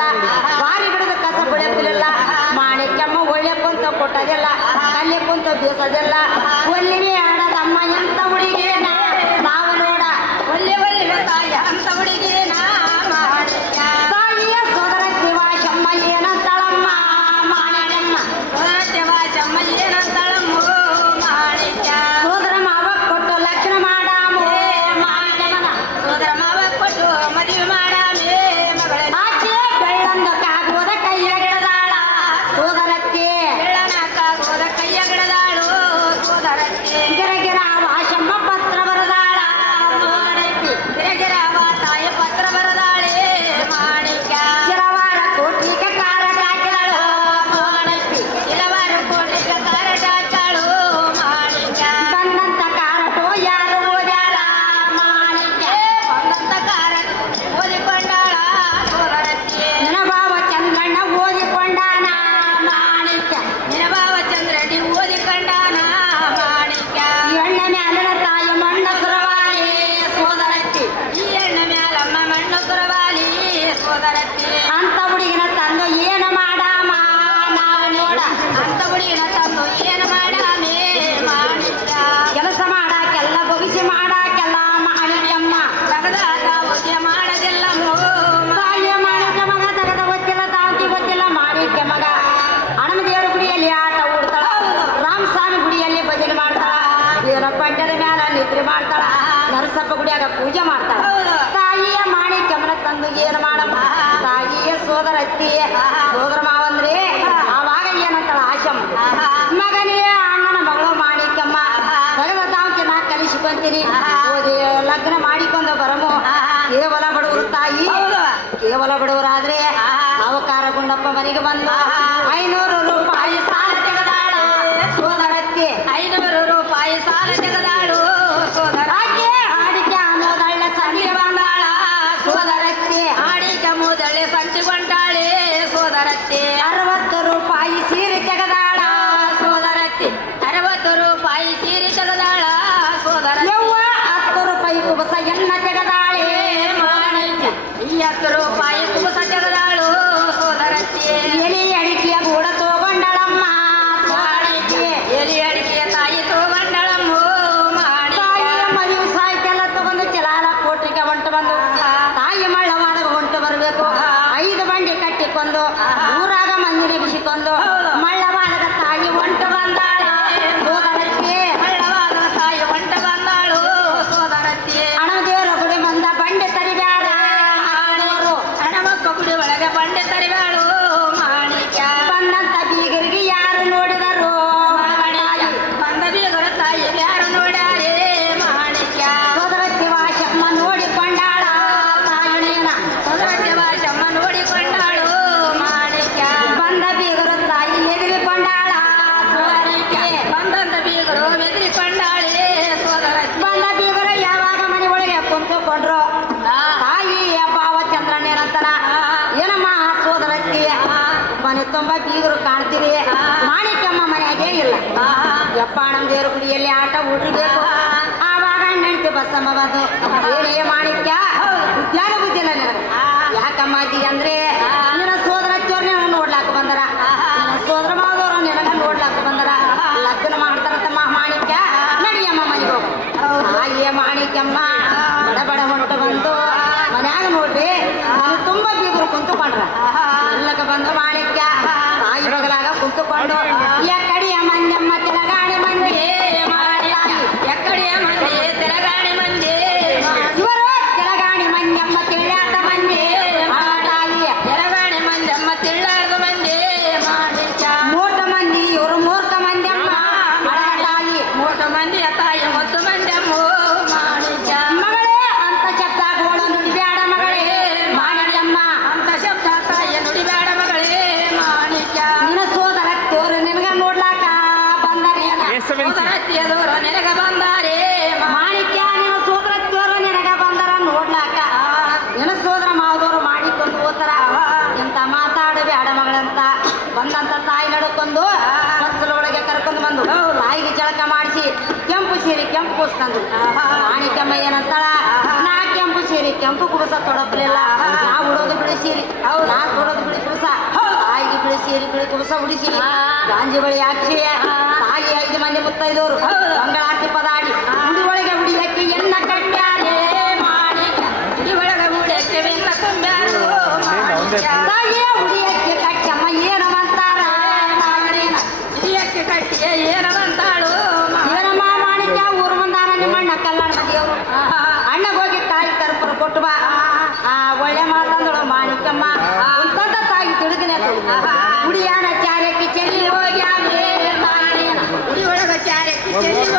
ಕೊಟ್ಟದಿಲ್ಲ ಬಾರಿ ಬಿಡದ ಕಸ ಬಿಡಕ್ಕಿಲ್ಲ ಮಾಣಿಕಮ್ಮ ಒಳ್ಳೆ ಕುಂತ ಕೊಟ್ಟದಿಲ್ಲ. ಕಲ್ಲೆ ಕುಂತ ಬೀಸೋದಿಲ್ಲ. ಒಲ್ಲಿವಿ ಆಡದಮ್ಮ ಎಂತ ಹುಡುಗಿನ ನಾವು ನೋಡ. ಒಲ್ಲೆ ಒಲ್ಲಿ ಅಂತ ಹುಡುಗಿನ ಪಡ್ಡದ ಮ್ಯಾಲ ನಿದ್ರೆ ಮಾಡ್ತಾಳ. ನರಸಪ್ಪ ಗುಡಿಯಾಗ ಪೂಜೆ ಮಾಡ್ತಾಳ. ತಾಯಿಯ ಮಾಡಿ ಮಾಣಿಕ್ಯಮ್ಮನ ತಂದು ಏನು ಮಾಡಮ್ಮ? ತಾಯಿಯ ಸೋದರ ಅತ್ತಿ ಸೋದರ ಮಾವಂದ್ರೆ ಆವಾಗ ಏನಂತಾಳ ಆಶಮ್ಮ ಮಗನೇ ಅಣ್ಣನ ಮಗಳು ಮಾಣಿಕಮ್ಮ ಬರೆದ ತಾವಕ್ಕೆ ನಾ ಕಲಿಸಿಕೊಂತೀನಿ. ಓದಿ ಲಗ್ನ ಮಾಡಿಕೊಂಡು ಬರಮು. ಕೇವಲ ಬಡವರು ತಾಯಿ. ಕೇವಲ ಬಡವರಾದ್ರೆ ಅವಕಾರ ಗುಂಡಪ್ಪ ಮನೆಗೆ ಬಂದ. ಐನೂರು ಕಟ್ಟಿಕೊಂಡು ಊರಾಗ ಮಂದಿರ ಬಿಸಿಕೊಂಡು ಮಳ್ಳವಾದ ತಾಯಿ ಒಂಟ ಬಂದಾಳ. ಸೋದರತ್ತಿ ಮಳ್ಳವಾದ ತಾಯಿ ಒಂಟ ಬಂದಾಳು. ಸೋದರತ್ತೆ ಹಣದೇವರ ಗುಡಿ ಬಂದ ಬಂಡೆ ತರಿಬ್ಯಾಡ ಹಣಮಕ್ಕ ಗುಡಿ ಒಳಗೆ ಬಂಡೆ ತರಿವಾಳು ಮನೆ ತುಂಬ ಬೀಗರು ಕಾಣ್ತೀವಿ ಮಾಣಿಕ್ಯಮ್ಮ ಮನೆಯಾಗೆ ಇಲ್ಲ. ಯಪ್ಪ ದೇವ್ರ ಗುಡಿಯಲ್ಲಿ ಆಟ ಹುಡ್ರಿಬೇಕು ಆವಾಗ ನಡೀತು ಬಸ್ಸಮ್ಮ ಬಂದು, ಏನೇ ಮಾಣಿಕ್ಯ ಉದ್ಯಾನ ಬುದ್ಧಿ ಇಲ್ಲ ನಿನಗೆ. ಯಾಕಮ್ಮ ಅಂದ್ರೆ Alter, ಸೋದರತ್ತಿಯದವರು ನೆನಗ ಬಂದಾರೆ. ಮಾಣಿಕ್ಯ, ನಿನ್ನ ಸೋದರ ತೋರು ನಿನಗ ಬಂದರ ನೋಡ್ಲಾಕ. ನಿನ್ನ ಸೋದರ ಮಾವದವರು ಮಾಡಿಕೊಂಡು ಹೋತಾರ ಇಂತ ಮಾತಾಡಬೇಡ ಮಗಳಂತ. ಬಂದಂತ ತಾಯಿ ನಡ್ಕೊಂಡು ಒಳಗೆ ಕರ್ಕೊಂಡು ಬಂದು ತಾಯಿಗೆ ಜಳಕ ಮಾಡಿಸಿ ಕೆಂಪು ಸೀರೆ ಕೆಂಪು ಕೂಸ್ಕೊಂಡು ಮಾಣಿಕ್ಯಮ್ಮ ಏನಂತಾಳ? ನಾ ಕೆಂಪು ಸೀರೆ ಕೆಂಪು ಕುಬಸ ತೊಡಪಲಿಲ್ಲ. ನಾ ಉಡೋದು ಬಿಡಿ ಸೀರೆ. ನಾ ತೊಡೋದು ಬಿಡಿ ಕುಬಸ ತಾಯಿಗೆ ಬಿಳಿ ಸೀರೆ ಬಿಳಿ ಕುಬಸ ಉಡಿಸಿ. ಗಾಂಜಿ ಬಳಿ ಹಾಕಿ ತಾಯಿ ಐದು ಮಂದಿ ಮುತ್ತೈದವರು ಹೌದು. ಮಂಗಳಾರತಿ ಪದಾಡಿ. ಉಡಿ ಒಳಗೆ ಹಾಕಿ ಎನ್ನ ಕಟ್ಟ್ಯಾರೆ ಮಾಡಿ. ಒಳಗೆ ಒಳಗ ಮೂಡಕ್ಕೆ ಬೆಲ್ಲ ತುಂಬ್ಯಾರು ಮಾಣಿಕ್ಯ. ತಾಯಿಯ ಉಡಿ ಹಾಕಿ ಕಟ್ಟಮ್ಮ ಏನು ಅಂತಾರ ಮಾಗರೇನ ಹಿಡಿಯಕ್ಕೆ ಏನು ಏನವಂತಾಳು ಏನಮ್ಮ ಮಾಣಿಕ್ಯ ಊರು ಮುಂದಾನ ನಿಮ್ಮ ಅಣ್ಣ ಕಲ್ಯಾಣ ದೇವರು ಅಣ್ಣಗೋಗಿ ಅಣ್ಣಗ್ ಹೋಗಿ ಕಾಯಿ ಕರ್ಪೂರ ಕೊಟ್ಟು ಬಾ. Thank.